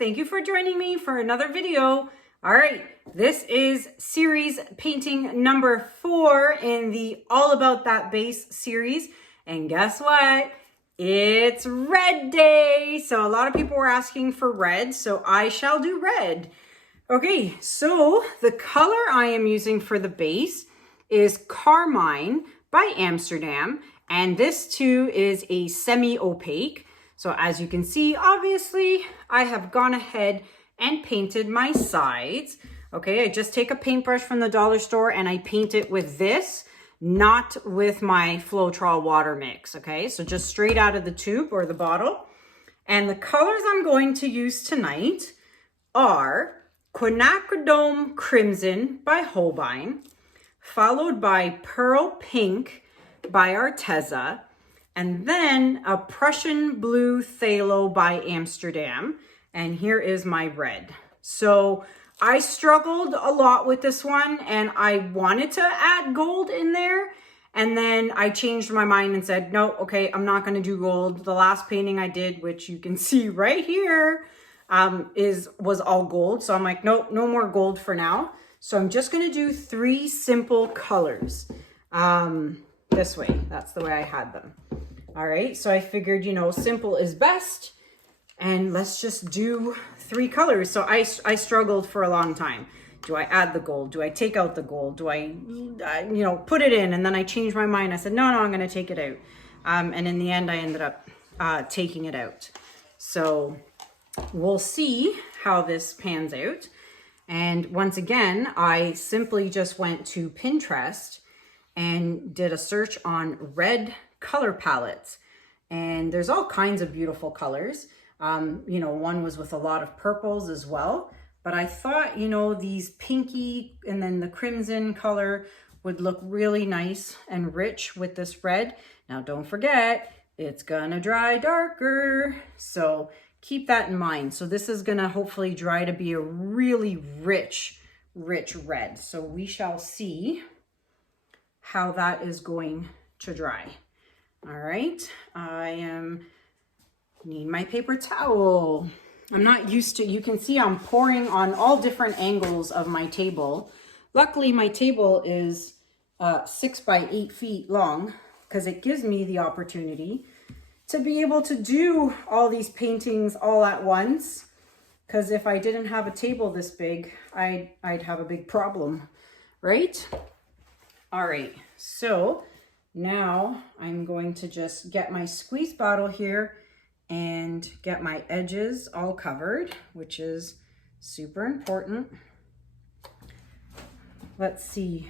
Thank you for joining me for another video. All right, this is series painting number 4 in the All About That Base series. And guess what? It's red day. So a lot of people were asking for red, so I shall do red. Okay, so the color I am using for the base is Carmine by Amsterdam. And this too is a semi-opaque. So as you can see, obviously, I have gone ahead and painted my sides. Okay, I just take a paintbrush from the dollar store and I paint it with this, not with my Floetrol water mix. Okay, so just straight out of the tube or the bottle. And the colors I'm going to use tonight are Quinacridone Crimson by Holbein, followed by Pearl Pink by Arteza, and then a Prussian Blue Phthalo by Amsterdam. And here is my red. So I struggled a lot with this one and I wanted to add gold in there. And then I changed my mind and said, no, okay, I'm not gonna do gold. The last painting I did, which you can see right here, was all gold. So I'm like, nope, no more gold for now. So I'm just gonna do 3 simple colors. This way, that's the way I had them. All right, so I figured, you know, simple is best, and let's just do 3 colors. So I struggled for a long time. Do I add the gold? Do I take out the gold? Do I you know, put it in? And then I changed my mind. I said, no, I'm gonna take it out. And in the end, I ended up taking it out. So we'll see how this pans out. And once again, I simply just went to Pinterest and did a search on red color palettes, and there's all kinds of beautiful colors. You know, one was with a lot of purples as well, but I thought, you know, these pinky and then the crimson color would look really nice and rich with this red. Now don't forget, it's gonna dry darker, so keep that in mind. So this is gonna hopefully dry to be a really rich red. So we shall see how that is going to dry. All right, need my paper towel. I'm not used to, you can see I'm pouring on all different angles of my table. Luckily, my table is 6 by 8 feet long because it gives me the opportunity to be able to do all these paintings all at once. Because if I didn't have a table this big, I'd have a big problem, right? All right, so now I'm going to just get my squeeze bottle here and get my edges all covered, which is super important. Let's see.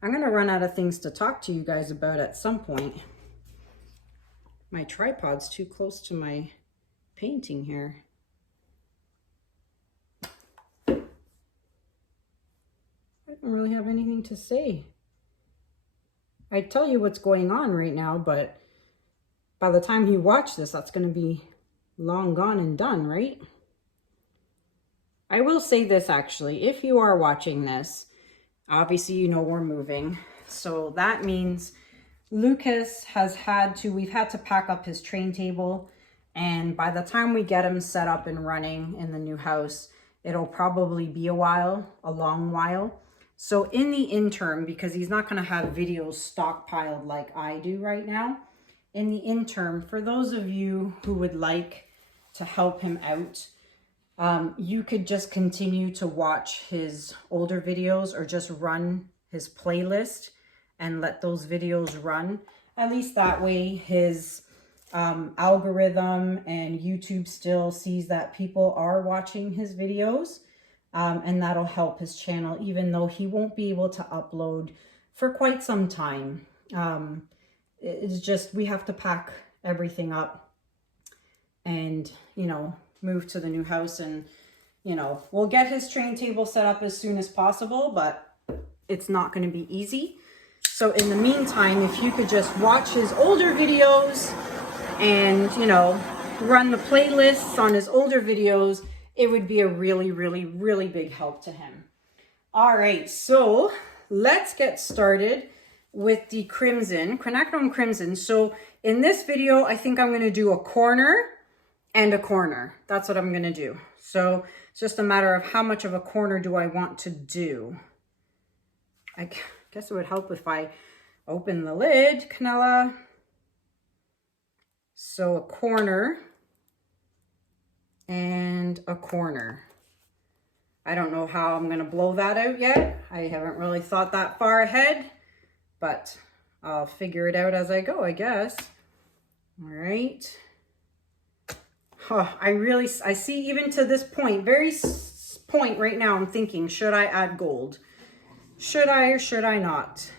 I'm gonna run out of things to talk to you guys about at some point. My tripod's too close to my painting here. I don't really have anything to say. I tell you what's going on right now, but by the time you watch this, that's going to be long gone and done, right? I will say this actually, if you are watching this, obviously you know we're moving. So that means Lucas we've had to pack up his train table, and by the time we get him set up and running in the new house, it'll probably be a long while. So in the interim, because he's not going to have videos stockpiled like I do right now, in the interim, for those of you who would like to help him out, you could just continue to watch his older videos or just run his playlist and let those videos run. At least that way his algorithm and YouTube still sees that people are watching his videos. And that'll help his channel, even though he won't be able to upload for quite some time. It's just, we have to pack everything up and, you know, move to the new house, and, you know, we'll get his train table set up as soon as possible, but it's not going to be easy. So in the meantime, if you could just watch his older videos and, you know, run the playlists on his older videos, it would be a really big help to him. All right, so let's get started with the crimson, Quinacridone Crimson. So in this video, I think I'm going to do a corner and a corner. That's what I'm gonna do. So it's just a matter of how much of a corner do I want to do. I guess it would help if I open the lid, Kanella. So a corner and a corner. I don't know how I'm gonna blow that out yet. I haven't really thought that far ahead, but I'll figure it out as I go, I guess. All right. Oh, I see even to this point, very point right now, I'm thinking, should I add gold? Should I or should I not?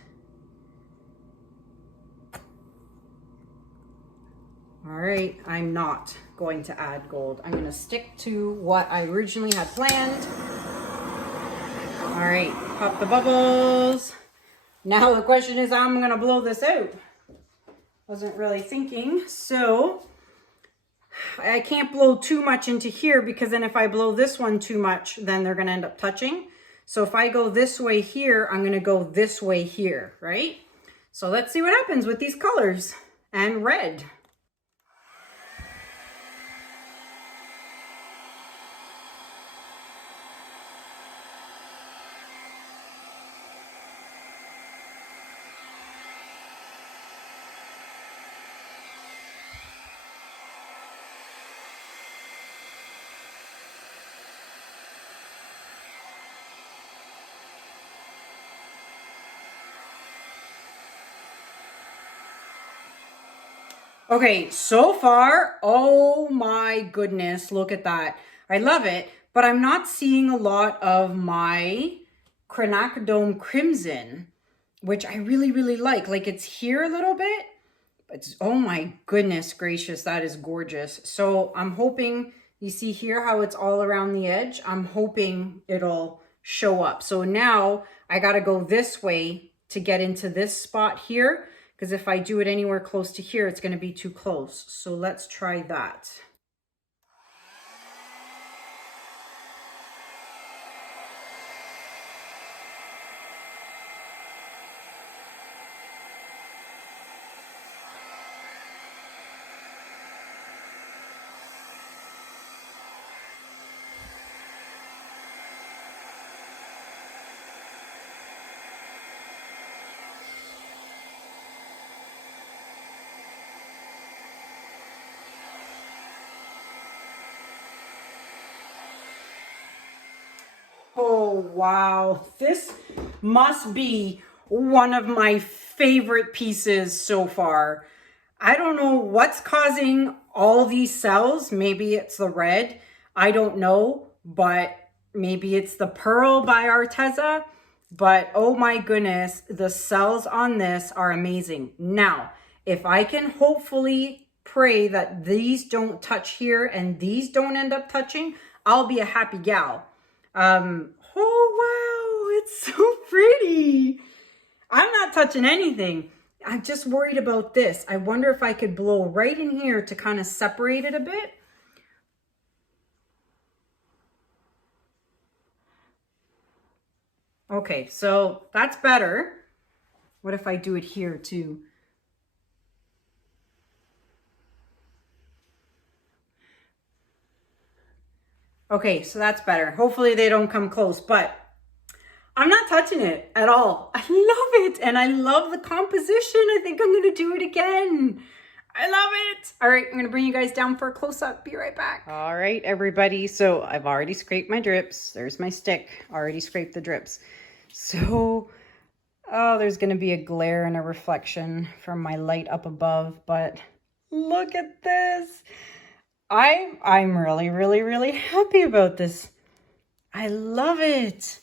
All right, I'm not going to add gold. I'm gonna stick to what I originally had planned. All right, pop the bubbles. Now the question is, how I'm gonna blow this out. Wasn't really thinking, so I can't blow too much into here because then if I blow this one too much, then they're gonna end up touching. So if I go this way here, I'm gonna go this way here, right? So let's see what happens with these colors and red. Okay, so far, oh my goodness, look at that. I love it, but I'm not seeing a lot of my Crinacodome Crimson, which I really, really like. Like it's here a little bit, but it's, oh my goodness gracious, that is gorgeous. So I'm hoping, you see here how it's all around the edge? I'm hoping it'll show up. So now I gotta go this way to get into this spot here, because if I do it anywhere close to here, it's going to be too close. So let's try that. Oh, wow. This must be one of my favorite pieces so far. I don't know what's causing all these cells. Maybe it's the red. I don't know, but maybe it's the pearl by Arteza. But oh my goodness, the cells on this are amazing. Now, if I can hopefully pray that these don't touch here and these don't end up touching, I'll be a happy gal. Oh wow, it's so pretty. I'm not touching anything. I'm just worried about this. I wonder if I could blow right in here to kind of separate it a bit. Okay, so that's better. What if I do it here too? Okay, so that's better. Hopefully they don't come close, but I'm not touching it at all. I love it, and I love the composition. I think I'm gonna do it again. I love it. All right, I'm gonna bring you guys down for a close-up. Be right back. All right, everybody. So I've already scraped my drips. There's my stick. Already scraped the drips. So, oh, there's gonna be a glare and a reflection from my light up above, but look at this. I'm really, really, really happy about this. I love it.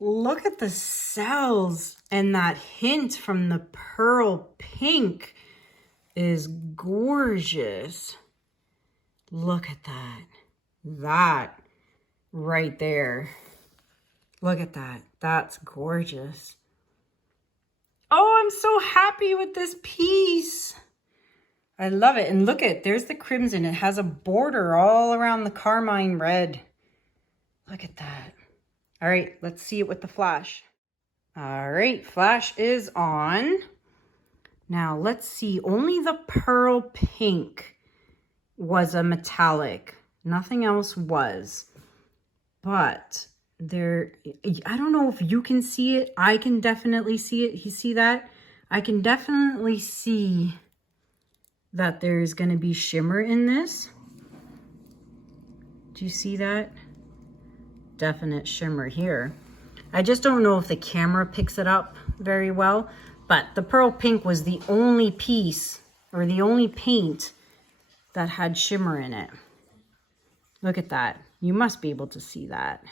Look at the cells, and that hint from the pearl pink is gorgeous. Look at that. That right there. Look at that. That's gorgeous. Oh, I'm so happy with this piece. I love it. And look at, there's the crimson. It has a border all around the carmine red. Look at that. All right, let's see it with the flash. All right, flash is on. Now let's see, only the pearl pink was a metallic. Nothing else was. But there, I don't know if you can see it. I can definitely see it. You see that? I can definitely see that there's going to be shimmer in this. Do you see that? Definite shimmer here. I just don't know if the camera picks it up very well, but the pearl pink was the only piece or the only paint that had shimmer in it. Look at that. You must be able to see that.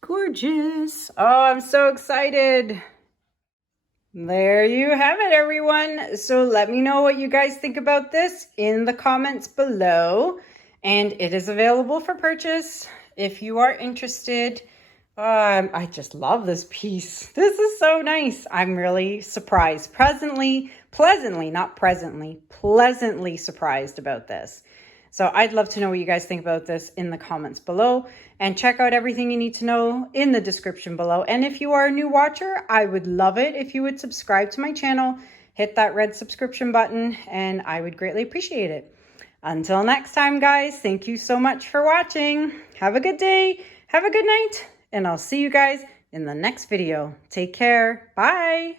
Gorgeous. Oh, I'm so excited. There you have it, everyone. So let me know what you guys think about this in the comments below. And it is available for purchase if you are interested. I just love this piece. This is so nice. I'm really surprised. Pleasantly surprised about this. So I'd love to know what you guys think about this in the comments below, and check out everything you need to know in the description below. And if you are a new watcher, I would love it if you would subscribe to my channel, hit that red subscription button, and I would greatly appreciate it. Until next time, guys, thank you so much for watching. Have a good day. Have a good night. And I'll see you guys in the next video. Take care. Bye.